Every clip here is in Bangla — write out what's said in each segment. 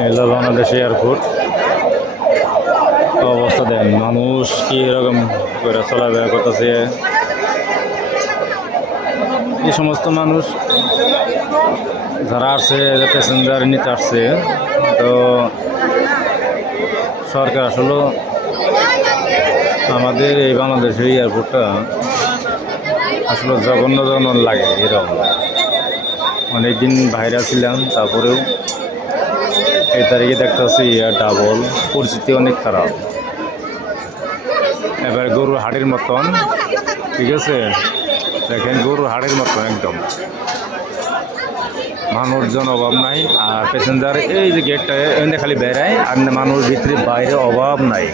এলো বাংলাদেশ এয়ারপোর্ট। অবস্থা দেন, মানুষ কি এরকম করে চলাফেরা করতেছে। এই সমস্ত মানুষ যারা আসছে, প্যাসেঞ্জার নিতে আসছে, তো সরকার আসলে আমাদের এই বাংলাদেশের এয়ারপোর্টটা আসলে জঘন্য জঘন্য লাগে। এরকম অনেকদিন বাইরে ছিলাম, তারপরেও এই তারিখে দেখতেছি ডাবল পরিস্থিতি অনেক খারাপ। এবার গরুর হাটের মতন, ঠিক আছে, দেখেন গরুর হাটের মতন একদম মানুষজন অভাব নাই। আর প্যাসেঞ্জার এই যে গেটটা এনে খালি বেড়ায়, আর মানুষ ভিতরে বাইরে অভাব নাই।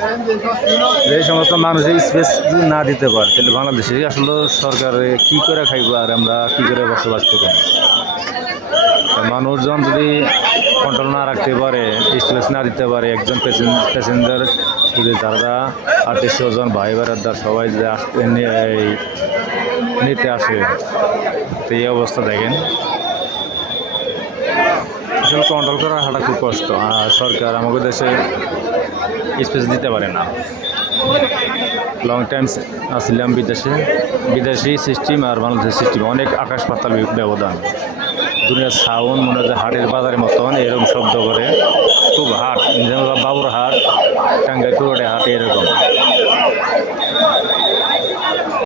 এই সমস্ত মানুষের স্পেস যদি না দিতে পারে, তাহলে বাংলাদেশে আসলে সরকারে কি করে খাইব আর আমরা কি করে বসবাস করব। মানুষজন যদি কন্ট্রোল না রাখতে পারে, স্পেস না দিতে পারে, একজন প্যাসেঞ্জার যদি যারা আত্মীয় স্বজন ভাই বেড়াদার সবাই যে আসতে নিতে আসে, তো এই অবস্থা দেখেন। আসলে কন্ট্রোল করা হাঁটা খুব কষ্ট, আর সরকার আমাদের দেশে স্পেস দিতে পারে না। লং টাইম আসছিলাম বিদেশে, বিদেশি সিস্টেম আর বাংলাদেশের সিস্টেম অনেক আকাশ পাতাল ব্যবধান। দুনিয়ার সাউন্ড মনে হয় হাটের বাজারের মতন এরকম শব্দ করে, খুব হাট, যেমন বাবুর হাট, টাঙ্গাইল কুড়োটে হাট এরকম।